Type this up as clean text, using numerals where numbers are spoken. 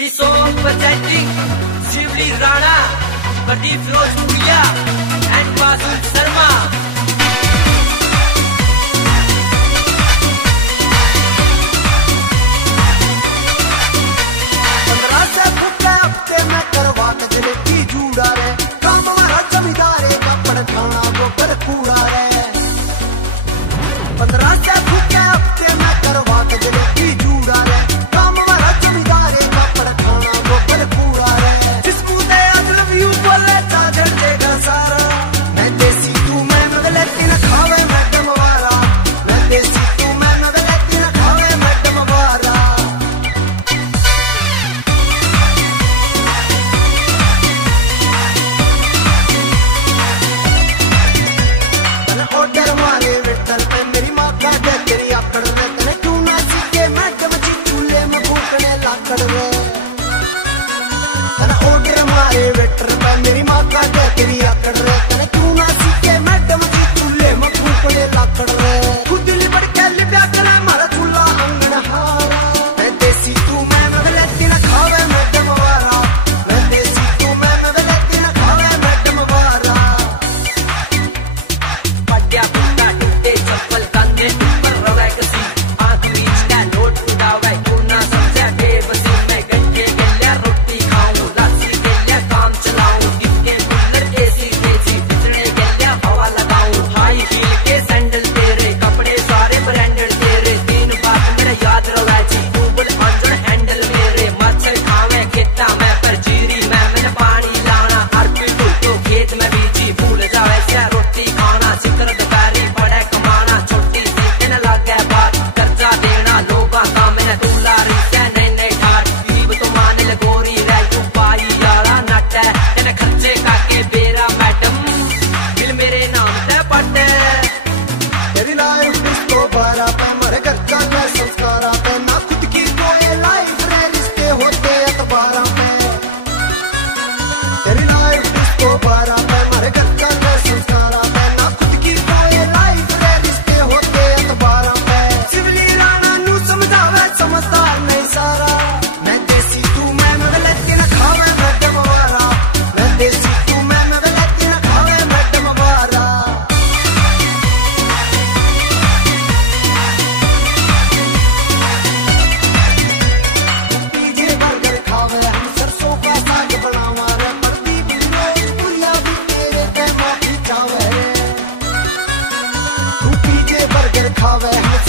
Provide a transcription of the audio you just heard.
This song presenting Shivli Rana, Pradeep Firoz and Vasu Sharma. मेरी माँ का तेरी आकड़ रे तने क्यों ना सीखे मैडम जी चूल्हे में फूकने लाकड़ रे खुद लिबड़ के लिब्या करा मारा चूल्हा अंगन हारा मैं देसी तू मैं लेती ना खावे मैडम वारा मैं देसी तू मैं लेती ना खावे मैडम वारा पट्टिया कुत्ता टूटे चप्पल कंधे ऊपर रवे कसी आंख बीच का नोट उड़ावे क्यों ना समझे बेबसी मैं गट्टे गलिया रोटी खाऊं लासी गलिया काम चलाऊं खावे